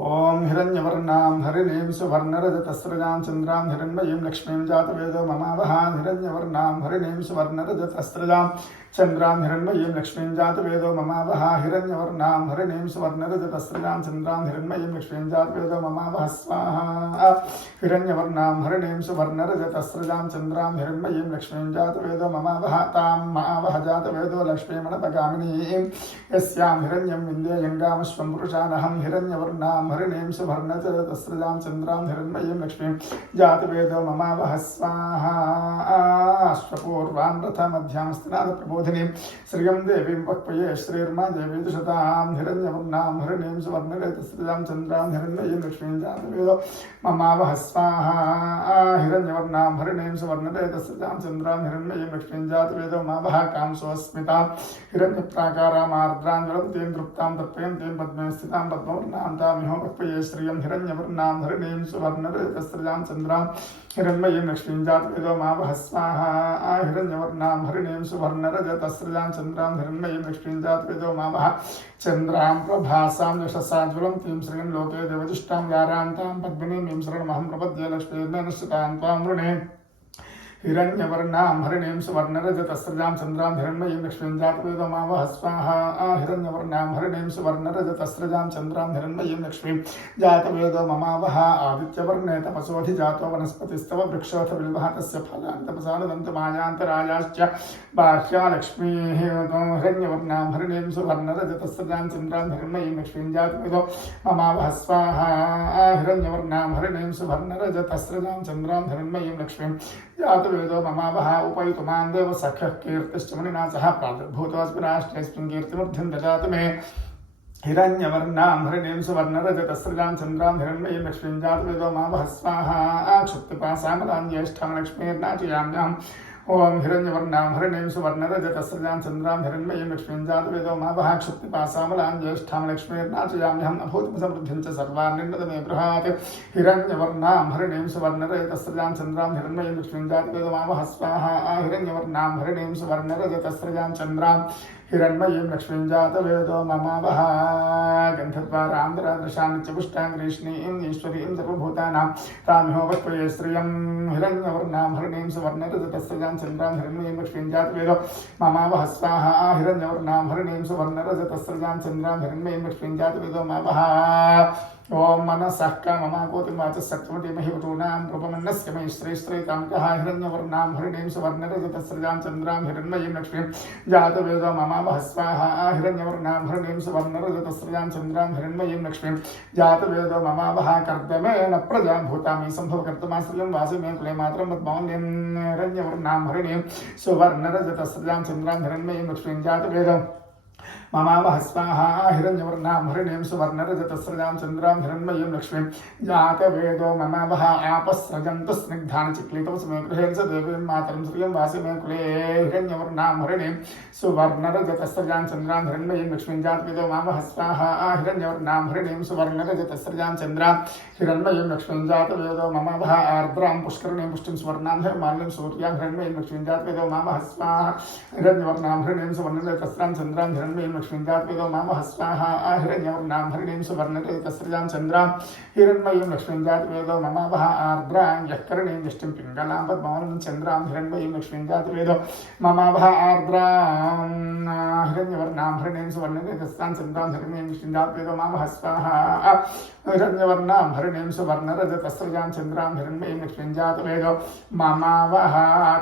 ओम हिरण्यवर्णां हरिणीं सुवर्णरजतस्रजां चन्द्रां हिरण्मयीं लक्ष्मीं जातवेदो ममावहा हिरण्यवर्णां हरिणीं सुवर्णरजतस्रजां चन्द्रां हिरण्मयीं लक्ष्मीं जातवेदो ममावहा हिरण्यवर्णां हरिणीं सुवर्णरजतस्रजां चन्द्रां हिरण्मयीं लक्ष्मीं जातवेदो ममावह स्वाहा हिरण्यवर्णां हरिणीं सुवर्णरजतस्रजां चन्द्रां हिरण्मयीं लक्ष्मीं जातवेदो ममावह तां मावह जातवेदो लक्ष्मीमणपगामिनीं यस्यां हिरण्यं विन्द्ययङ्गामश्वं पुरुषानहं हिरण्यवर्णां हरिणीं सुवर्णरजतस्रजां चन्द्रां हिरण्मयीं लक्ष्मीं जातवेदो ममावह स्वाहा अश्वपूर्वां रथमध्यां स्थिनादप्रबोधिनीं श्रियं देवीं वक्पये श्रीर्मा देवी दुषतां हिरण्यवर्णां हरिणीं सुवर्णरजतस्रजां चन्द्रां हिरण्मयीं लक्ष्मीं जातवेदो ममावह स्वाहा हिरण्यवर्णां हरिणीं सुवर्णरजतस्रजां चन्द्रां हिरण्मयीं लक्ष्मीं जातवेदो ममावह कांसोऽस्मितां हिरण्यप्राकारामार्द्रां ज्वलन्तीं तृप्तां तर्पयन्तीं पद्मे स्थितां पद्मवर्णां तामिहो वक्पये श्रियं हिरण्यवर्णां हरिणीं सुवर्णरजतस्रजां चन्द्रां हिरण्मयीं लक्ष्मीं जातवेदो ममावह स्वाहा हिरण्यवर्णां हरिणीं सुवर्णरजतस्रजां चन्द्रां हिरण्मयीं लक्ष्मीं जातवेदो ममावह चन्द्रां प्रभासां यशसा ज्वलन्तीं श्रियं लोके देवजिष्टां यारान्तां पद्मिनीं शरणमहं प्रपद्ये लक्ष्मीर्न निश्चितां त्वां वृणे हिरण्यवर्णां हरिणीं सुवर्णरजतस्रजां चन्द्रां हिरण्मयीं लक्ष्मीं जातवेदो ममावह स्वाहा हिरण्यवर्णां हरिणीं सुवर्णरजतस्रजां चन्द्रां हिरण्मयीं लक्ष्मीं जातवेदो ममावह आदित्यवर्णे तपसोऽधिजातो वनस्पतिस्तव वृक्षोऽथ बिल्वः तस्य फलानि तपसानुदन्तमायान्तरायाश्च बाह्या लक्ष्मीः हिरण्यवर्णां हरिणीं सुवर्णरजतस्रजां चन्द्रां हिरण्मयीं लक्ष्मीं जातवेदो ममावह स्वाहा हिरण्यवर्णां हरिणीं सुवर्णरजतस्रजां चन्द्रां हिरण्मयीं लक्ष्मीं जातवेदो ममावह उपैतुमां देव सखः कीर्तिश्च मुनिना सह प्रादुर्भूतोऽस्मिन् कीर्तिमूर्धिं ददातु मे हिरण्यवर्णां हरिणीं सुवर्णरजतस्रजां चन्द्रां हिरण्मयीं लक्ष्मीं जातवेदो ममावह स्वाहा क्षुत्पिपासामलां ज्येष्ठां लक्ष्मीर्नाटयाम्यहम् ओम हिरण्यवर्णां हरिणीं सुवर्णरजतस्रजां चन्द्रां हिरण्मयीं लक्ष्मीं जातवेदो ममावह क्षुत्पिपासामलां ज्येष्ठां लक्ष्मीर्नाटयाम्यहम् अभूतं समृद्धिं च सर्वान्निर्णतमे बृहात् हिरण्यवर्णां हरिणीं सुवर्णरजतस्रजां चन्द्रां हिरण्मयीं लक्ष्मीं जातवेदो ममावह स्वाहा हिरण्यवर्णां हरिणीं सुवर्णरजतस्रजां चन्द्रां हिरण्मयीं लक्ष्मीं जातवेदो ममावह गन्धद्वारान्तरादृशां च पुष्टां ग्रीष्णीं ईश्वरीं सर्वभूतानां तामिहो वक्पये श्रियं हिरण्यवर्णां हरिणीं सुवर्णरजतस्रजां चन्द्रां हिरण्मयीं लक्ष्मीं जातवेदो ममावह स्वाहा हिरण्यवर्णां हरिणीं सुवर्णरजतस्रजां चन्द्रां हिरण्मयीं लक्ष्मीं जातवेदो ममावह ओम मनसः काममाकोतिं वाचः शक्तिमतीमहि वटूनां रूपमन्नस्य मयि श्रेष्ठैतां हिरण्यवर्णां हरिणीं सुवर्णरजतस्रजां चन्द्रां हिरण्मयीं लक्ष्मीं जातवेदो ममावह स्वाहा हिरण्यवर्णां हरिणीं सुवर्णरजतस्रजां चन्द्रां हिरण्मयीं लक्ष्मीं जातवेदो ममावह कर्दमेन प्रजा भूतामि सम्भवकर्तमाश्रियं वासि मे कुले मातरं पद्मावलीं हिरण्यवर्णां हरिणीं सुवर्णरजतस्रजां चन्द्रां हिरण्मयीं लक्ष्मीं जातवेदो ममावह स्वाहा हिरण्यवर्णां हरिणीं सुवर्णरजतस्रजां चन्द्रां हिरण्मयीं लक्ष्मीं जातवेदो ममावह आपस्रजन्तु स्निग्धानि चिक्लितवसमे गृहे च देवीं मातरं श्रियं वासि मे कुले हिरण्यवर्णां हरिणीं सुवर्णरजतस्रजां चन्द्रां हिरण्मयीं लक्ष्मीं जातवेदो ममावह स्वाहा हिरण्यवर्णां हरिणीं सुवर्णरजतस्रजां चन्द्रां हिरण्मयीं लक्ष्मीं जातवेदो ममावह आर्द्रां पुष्करणीं पुष्टिं सुवर्णां धर्माल्यं सूर्यां हिरण्मयीं लक्ष्मीं जातवेदो ममावह स्वाहा हिरण्यवर्णां हरिणीं सुवर्णरजतस्रजां चन्द्रां हिरण्मयीं लक्ष्मीं जातवेदो ममावह स्वाहा हिरण्यवर्णां हरिणीं सुवर्णरजतस्रजां चन्द्रां हिरण्मयीं लक्ष्मीं जातवेदो ममावह आर्द्रां यःकरणीं यष्टिं पिङ्गलां पद्मावलीं चन्द्रां हिरण्मयीं लक्ष्मीं जातवेदो ममावह आर्द्रां हिरण्यवर्णां हरिणीं सुवर्णरजतस्रजां चन्द्रां हिरण्मयीं लक्ष्मीं जातवेदो ममावह स्वाहा हिरण्यवर्णां हरिणीं सुवर्णरजतस्रजां चन्द्रां हिरण्मयीं लक्ष्मीं जातवेदो ममावह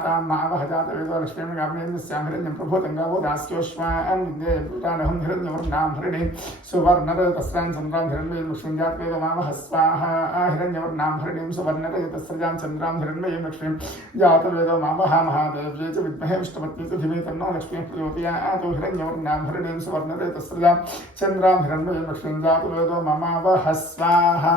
तां मावह जातवेदो लक्ष्मीं गामिनीं यस्यां हिरण्यं प्रभूतं गावो दास्योश्वान् विद्येपुराणहं हिरण्यवर्णां हरिणीं सुवर्णरजतस्रजां चन्द्रां हिरण्मयीं लक्ष्मीं जातवेदो ममावह स्वाहा हिरण्यवर्णां हरिणीं सुवर्णरजतस्रजां चन्द्रां हिरण्मयीं लक्ष्मीं जातवेदो ममावह महादेव्यै च विद्महे विष्णुपत्न्यै च धीमहि तन्नो लक्ष्मीः प्रचोदयात् हिरण्यवर्णां हरिणीं सुवर्णरजतस्रजां चन्द्रां हिरण्मयीं लक्ष्मीं जातवेदो ममावह स्वाहा।